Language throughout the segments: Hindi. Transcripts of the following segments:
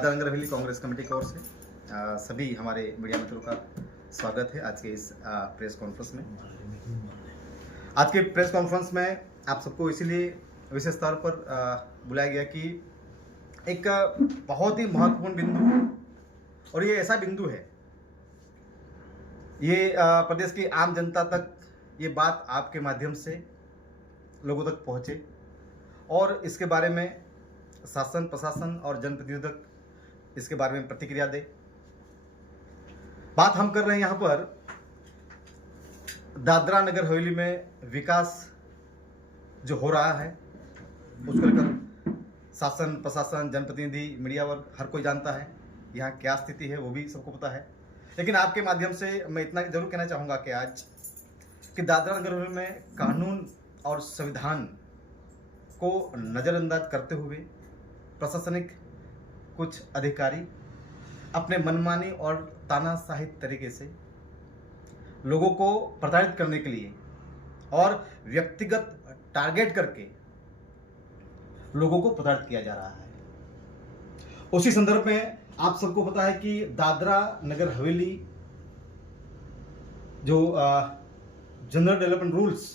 दादरा नगर हवेली कांग्रेस कमेटी की ओर से सभी हमारे मीडिया मित्रों का स्वागत है आज के इस प्रेस कॉन्फ्रेंस में। आज के प्रेस कॉन्फ्रेंस में आप सबको इसीलिए विशेष तौर पर बुलाया गया कि एक बहुत ही महत्वपूर्ण बिंदु, और ये ऐसा बिंदु है, ये प्रदेश की आम जनता तक ये बात आपके माध्यम से लोगों तक पहुँचे और इसके बारे में शासन प्रशासन और जनप्रतिनिधि तक इसके बारे में प्रतिक्रिया दे। बात हम कर रहे हैं यहाँ पर दादरा नगर हवेली में विकास जो हो रहा है उसको लेकर शासन प्रशासन जनप्रतिनिधि मीडिया वर्ग हर कोई जानता है यहाँ क्या स्थिति है, वो भी सबको पता है। लेकिन आपके माध्यम से मैं इतना जरूर कहना चाहूँगा कि आज कि दादरा नगर हवेली में कानून और संविधान को नज़रअंदाज करते हुए प्रशासनिक कुछ अधिकारी अपने मनमानी और तानाशाही तरीके से लोगों को प्रताड़ित करने के लिए और व्यक्तिगत टारगेट करके लोगों को प्रताड़ित किया जा रहा है। उसी संदर्भ में आप सबको पता है कि दादरा नगर हवेली जो जनरल डेवलपमेंट रूल्स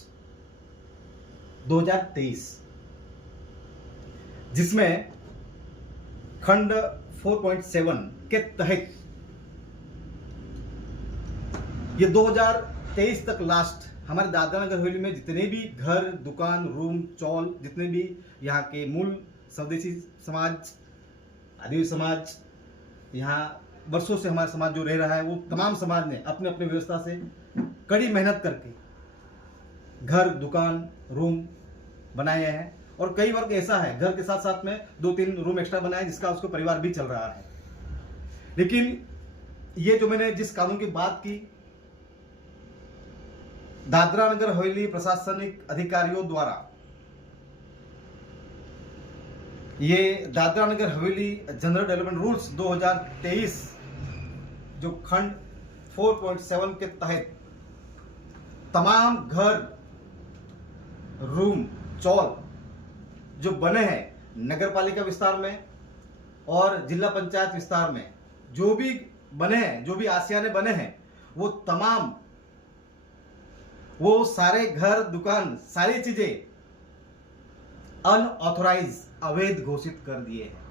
2023 जिसमें खंड 4.7 के तहत ये 2023 तक लास्ट हमारे दादरा नगर हवेली में जितने भी घर दुकान रूम चौल जितने भी यहाँ के मूल स्वदेशी समाज आदिवासी समाज यहाँ वर्षों से हमारा समाज जो रह रहा है वो तमाम समाज ने अपने अपने व्यवस्था से कड़ी मेहनत करके घर दुकान रूम बनाए हैं और कई वर्ग ऐसा है घर के साथ साथ में 2-3 रूम एक्स्ट्रा बनाए जिसका उसको परिवार भी चल रहा है। लेकिन ये जो मैंने जिस कानून की बात की, दादरा नगर हवेली प्रशासनिक अधिकारियों द्वारा ये Dadra Nagar Haveli general development rules 2023 जो खंड 4.7 के तहत तमाम घर रूम चौल जो बने हैं नगर पालिका विस्तार में और जिला पंचायत विस्तार में जो भी बने हैं, जो भी आसियाने बने हैं, वो तमाम वो सारे घर दुकान सारी चीजें अनऑथोराइज अवैध घोषित कर दिए हैं।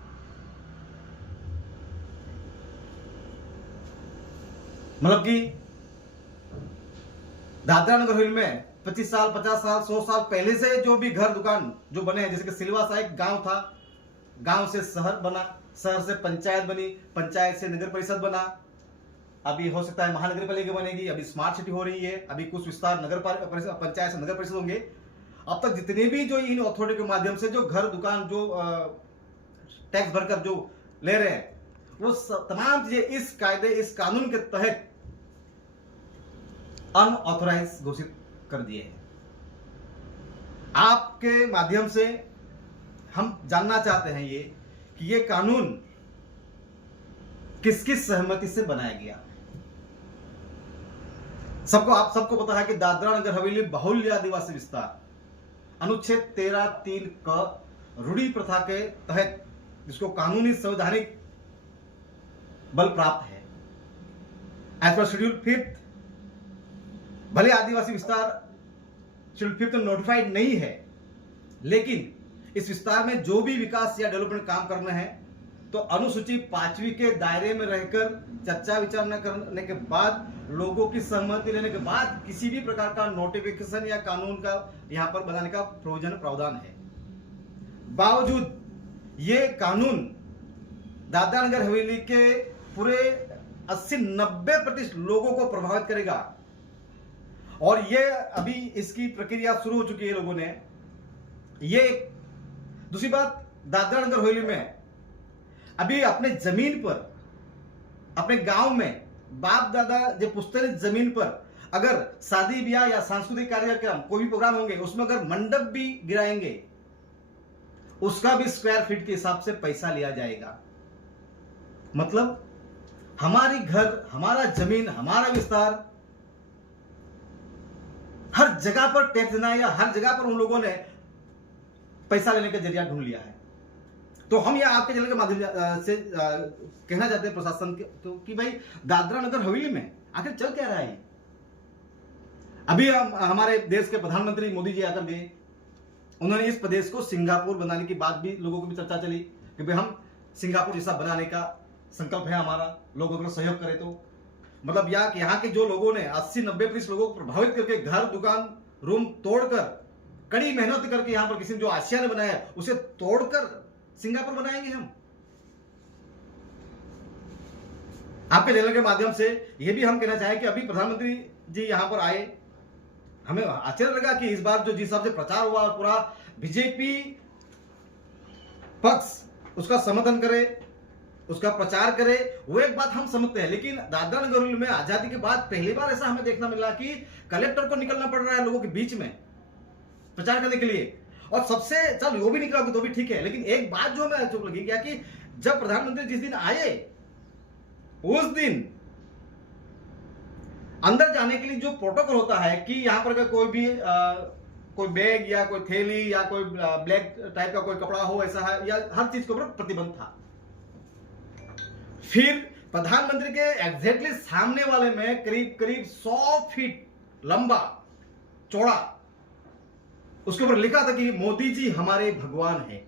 मतलब कि दादरा नगर हवेली में 25 साल 50 साल 100 साल पहले से जो भी घर दुकान जो बने हैं, जैसे कि सिलवासा एक गांव था, गांव से शहर बना, शहर से पंचायत बनी, पंचायत से नगर परिषद बना, अभी हो सकता है महानगर पालिका बनेगी, अभी स्मार्ट सिटी हो रही है, अभी कुछ विस्तार नगर पंचायत से नगर परिषद होंगे। अब तक जितने भी जो इन अथॉरिटी के माध्यम से जो घर दुकान जो टैक्स भरकर जो ले रहे हैं वो तमाम चीजें इस कायदे इस कानून के तहत अनऑथोराइज घोषित कर दिए हैं। आपके माध्यम से हम जानना चाहते हैं ये कि ये कानून किस किस सहमति से बनाया गया। आप सबको पता है कि दादरा नगर हवेली बहुल्य आदिवासी विस्तार अनुच्छेद 13(3) का रूढ़ी प्रथा के तहत जिसको कानूनी संवैधानिक बल प्राप्त है एज पर शेड्यूल 5, भले आदिवासी विस्तार शेड्यूल 5 तो नोटिफाइड नहीं है, लेकिन इस विस्तार में जो भी विकास या डेवलपमेंट काम करना है तो अनुसूची 5वीं के दायरे में रहकर चर्चा विचार करने के बाद लोगों की सहमति लेने के बाद किसी भी प्रकार का नोटिफिकेशन या कानून का यहाँ पर बनाने का प्रावधान है। बावजूद ये कानून दादरा नगर हवेली के पूरे 80-90% लोगों को प्रभावित करेगा और ये अभी इसकी प्रक्रिया शुरू हो चुकी है लोगों ने। ये दूसरी बात, दादरा नगर हवेली में अभी अपने जमीन पर अपने गांव में बाप दादा जो पुश्तैनी जमीन पर अगर शादी ब्याह या सांस्कृतिक कार्यक्रम कोई भी प्रोग्राम होंगे उसमें अगर मंडप भी गिराएंगे उसका भी स्क्वायर फीट के हिसाब से पैसा लिया जाएगा। मतलब हमारी घर हमारा जमीन हमारा विस्तार हर जगह पर टैक्स देना है या हर जगह पर उन लोगों ने पैसा लेने का जरिया ढूंढ लिया है। तो हम यह आपके चैनल के माध्यम से कहना चाहते हैं प्रशासन को कि भाई दादरा नगर हवेली में आखिर चल क्या रहा है। अभी हमारे देश के प्रधानमंत्री मोदी जी आकर गए, उन्होंने इस प्रदेश को सिंगापुर बनाने की बात भी लोगों को भी चर्चा चली कि भाई हम सिंगापुर जैसा बनाने का संकल्प है हमारा, लोग अगर सहयोग करें तो। मतलब यहाँ के जो लोगों ने 80-90% लोगों को प्रभावित करके घर दुकान रूम तोड़कर कड़ी मेहनत करके यहाँ पर किसी ने जो आशिया ने बनाया है उसे तोड़कर सिंगापुर बनाएंगे हम। आपके चैनल के माध्यम से यह भी हम कहना चाहें कि अभी प्रधानमंत्री जी यहां पर आए, हमें आश्चर्य लगा कि इस बार जो जिस हिसाब से प्रचार हुआ पूरा बीजेपी पक्ष उसका समर्थन करे, उसका प्रचार करे, वो एक बात हम समझते हैं। लेकिन दादरा नगर हवेली में आजादी के बाद पहली बार ऐसा हमें देखना मिला कि कलेक्टर को निकलना पड़ रहा है लोगों के बीच में प्रचार करने के लिए। और सबसे चल वो भी निकला तो भी ठीक है, लेकिन एक बात जो हमें चुप लगी क्या कि जब प्रधानमंत्री जिस दिन आए उस दिन अंदर जाने के लिए जो प्रोटोकॉल होता है कि यहां पर कोई भी कोई बैग या कोई थैली या कोई ब्लैक टाइप का कोई कपड़ा हो ऐसा है, या हर चीज के ऊपर प्रतिबंध था। फिर प्रधानमंत्री के एग्जैक्टली सामने वाले में करीब करीब 100 फीट लंबा चौड़ा उसके ऊपर लिखा था कि मोदी जी हमारे भगवान हैं।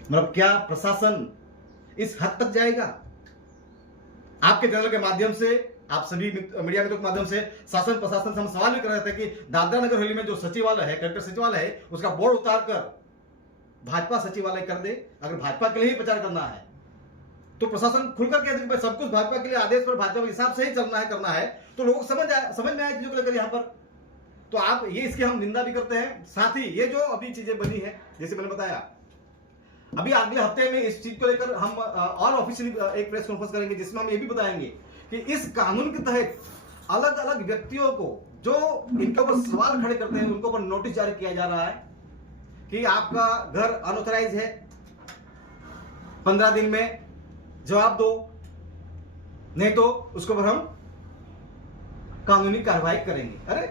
मतलब क्या प्रशासन इस हद तक जाएगा? आपके चैनल के माध्यम से, आप सभी मीडिया के माध्यम से शासन प्रशासन से हम सवाल भी कर रहे थे कि दादरा नगर हवेली में जो सचिवालय है, कलेक्टर सचिवालय है, उसका बोर्ड उतार कर भाजपा सचिवालय कर दे। अगर भाजपा के लिए ही प्रचार करना है तो प्रशासन खुलकर कह दे सब कुछ भाजपा के लिए आदेश पर भाजपा के हिसाब से ही चलना है, करना है, तो लोगों को समझ में आए चीजों को लेकर यहाँ पर। तो आप ये इसकी हम निंदा भी करते हैं। साथ ही ये जो अभी चीजें बनी है, जैसे मैंने बताया, अभी अगले हफ्ते में इस चीज को लेकर हम ऑल ऑफिशियली एक प्रेस कॉन्फ्रेंस करेंगे जिसमें हम ये भी बताएंगे कि इस कानून के तहत अलग अलग व्यक्तियों को जो इनके ऊपर सवाल खड़े करते हैं उनको ऊपर नोटिस जारी किया जा रहा है कि आपका घर अनऑथराइज है, 15 दिन में जवाब दो, नहीं तो उसके ऊपर हम कानूनी कार्रवाई करेंगे। अरे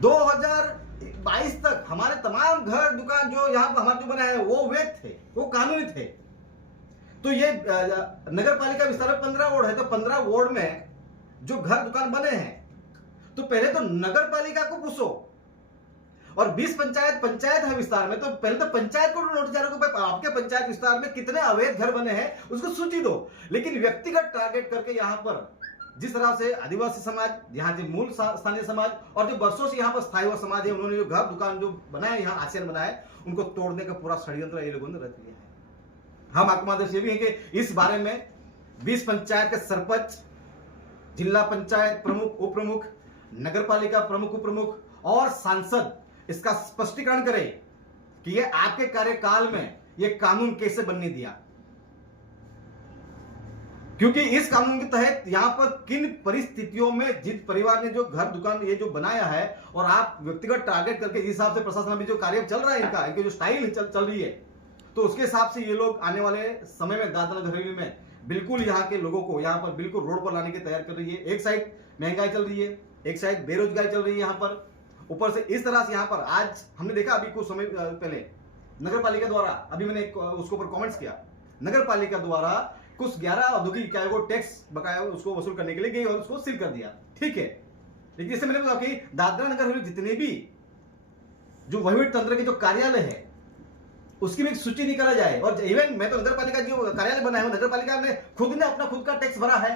2022 तक हमारे तमाम घर दुकान जो यहाँ पर हमारे जो बना है वो वैध थे, वो कानूनी थे। तो ये नगर पालिका विस्तार में 15 वार्ड है, तो 15 वार्ड में जो घर दुकान बने हैं तो पहले तो नगर पालिका को पूछो, और 20 पंचायत है विस्तार में, तो पहले तो पंचायत को नोटिस जारी करो, आपके पंचायत विस्तार में कितने अवैध घर बने हैं उसको सूची दो। लेकिन व्यक्तिगत टारगेट करके यहाँ पर जिस तरह से आदिवासी समाज, यहाँ के मूल स्थानीय समाज और जो वर्षों से यहाँ पर स्थायी हुआ समाज है, उन्होंने जो घर दुकान जो बनाए, यहाँ आश्रम बनाए, उनको तोड़ने का पूरा षड्यंत्र ये लोगों ने रच लिया है। हम आपको माध्यम से भी है कि इस बारे में 20 पंचायत के सरपंच, जिला पंचायत प्रमुख, उप प्रमुख, नगर पालिका प्रमुख, उप प्रमुख और सांसद इसका स्पष्टीकरण करें कि ये आपके कार्यकाल में ये कानून कैसे बनने दिया, क्योंकि इस कानून के तहत यहां पर किन परिस्थितियों में जिस परिवार ने जो घर दुकान ये जो बनाया है और आप व्यक्तिगत टारगेट करके जिस हिसाब से प्रशासन अभी जो कार्य चल रहा है इनका, इनकी जो स्टाइल चल रही है, तो उसके हिसाब से ये लोग आने वाले समय में दादरा नगर हवेली में बिल्कुल यहाँ के लोगों को यहाँ पर बिल्कुल रोड पर लाने की तैयारी कर रही है। एक साइड महंगाई चल रही है, एक साइड बेरोजगारी चल रही है यहाँ पर, ऊपर से इस तरह से यहाँ पर आज हमने देखा अभी कुछ समय पहले नगर पालिका द्वारा, अभी मैंने उसके ऊपर कॉमेंट्स किया, नगर पालिका द्वारा कुछ 11 औद्योगिक इकाइयों को टैक्स बकाया उसको वसूल करने के लिए गई और उसको सील कर दिया, ठीक है। लेकिन जैसे मैंने बताया कि दादरा नगर हवेली जितने भी जो वहीवट तंत्र के जो कार्यालय है उसकी भी एक सूची निकाला जाए। और इवन मैं तो नगर पालिका जो कार्यालय बनाया हूं, नगर पालिका ने खुद ने अपना खुद का टैक्स भरा है,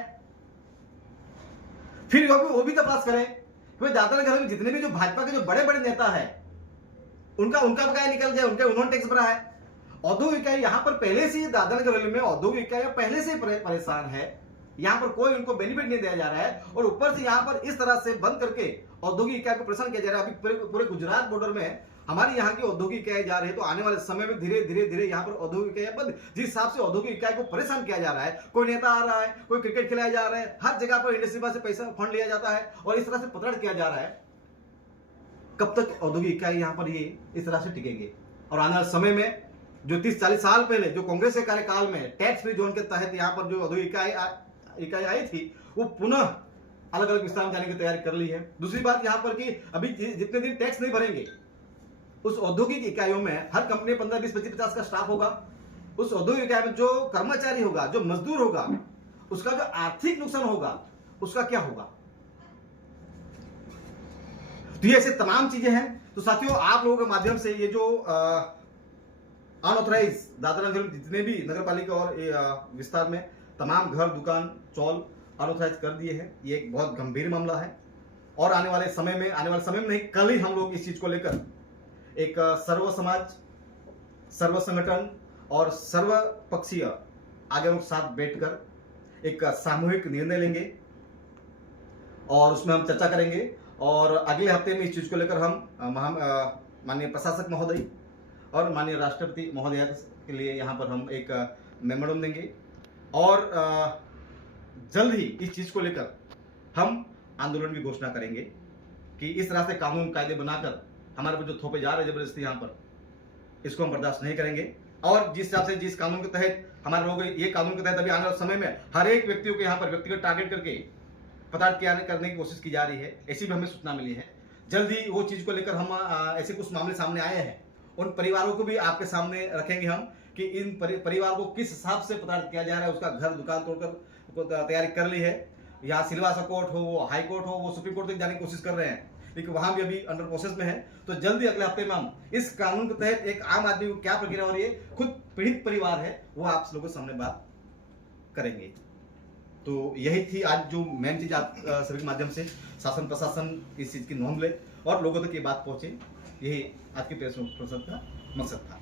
फिर वो भी तपास करें। फिर दादरा नगर हवेली जितने भी जो भाजपा के जो बड़े बड़े नेता है उनका बकाया निकल जाए, उन्होंने टैक्स भरा है। औद्योगिक इकाई यहाँ पर पहले से दादरा नगर हवेली में औद्योगिक इकाई पहले से परेशान है, यहाँ पर कोई उनको बेनिफिट नहीं दिया जा रहा है, और ऊपर से यहाँ पर इस तरह से बंद करके औद्योगिक इकाई को परेशान किया जा रहा है। अभी पूरे गुजरात बॉर्डर में हमारी यहाँ की औद्योगिक इकाई जा रही है, तो आने वाले समय में धीरे धीरे यहाँ पर औद्योगिक इकाई बंद। जिस हिसाब से औद्योगिक इकाई को परेशान किया जा रहा है, कोई नेता आ रहा है, कोई क्रिकेट खिलाया जा रहा है, हर जगह पर इंडस्ट्री से पैसा फंड लिया जाता है और इस तरह से पकड़ किया जा रहा है, कब तक औद्योगिक इकाई यहाँ पर ये इस तरह से टिकेंगे? और आने वाले समय में जो 30-40 साल पहले जो कांग्रेस के कार्यकाल में टैक्स फ्री जोन के तहत यहाँ पर जो औद्योगिक इकाई आई थी, वो पुनः अलग अलग विस्तार में जाने की तैयारी कर ली है। दूसरी बात यहाँ पर कि अभी जितने दिन टैक्स नहीं भरेंगे उस औद्योगिक इकाइयों में हर कंपनी 15, 20, 25, 50 का स्टाफ होगा। उस औद्योगिक इकाई में जो कर्मचारी होगा, जो मजदूर होगा, उसका जो आर्थिक नुकसान होगा उसका क्या होगा? तो ये ऐसे तमाम चीजें हैं। तो साथियों, आप लोगों के माध्यम से ये जो अनऑथराइज दादरा नगर जितने भी नगर पालिका और विस्तार में तमाम घर, दुकान, चौल अनऑथराइज कर दिए हैं, ये एक बहुत गंभीर मामला है। और आने वाले समय में नहीं, कल ही हम लोग इस चीज को लेकर एक सर्व समाज, सर्व संगठन और सर्वपक्षीय आगे लोग साथ बैठकर एक सामूहिक निर्णय लेंगे और उसमें हम चर्चा करेंगे। और अगले हफ्ते में इस चीज को लेकर हम माननीय प्रशासक महोदय और माननीय राष्ट्रपति महोदय के लिए यहाँ पर हम एक मेमोरेंडम देंगे और जल्द ही इस चीज को लेकर हम आंदोलन की घोषणा करेंगे कि इस तरह से कानून कायदे बनाकर हमारे पर जो थोपे जा रहे हैं जबरदस्ती यहाँ पर, इसको हम बर्दाश्त नहीं करेंगे। और जिस हिसाब से जिस कानून के तहत हमारे लोग ये कानून के तहत अभी आने वाले समय में हर एक व्यक्तियों को यहाँ पर व्यक्तिगत टारगेट करके पदार्थ करने की कोशिश की जा रही है, ऐसी भी हमें सूचना मिली है। जल्द ही वो चीज को लेकर हम ऐसे कुछ मामले सामने आए हैं, उन परिवारों को भी आपके सामने रखेंगे हम कि इन परिवार को किस हिसाब से पदार्थ किया जा रहा है। उसका घर दुकान तोड़कर तैयारी कर ली है। यहाँ सिलवासा कोर्ट हो, वो हाई कोर्ट हो, वो सुप्रीम कोर्ट तक जाने की कोशिश कर रहे हैं, लेकिन वहां भी अभी अंडर प्रोसेस में है। तो जल्दी अगले हफ्ते में हम इस कानून के तहत एक आम आदमी को क्या प्रक्रिया हो रही है, खुद पीड़ित परिवार है, वो आप लोगों के सामने बात करेंगे। तो यही थी आज जो मेन चीज, आप सभी के माध्यम से शासन प्रशासन इस चीज की नोंद ले और लोगों तक ये बात पहुंचे, यही आज के प्रेस का मकसद था।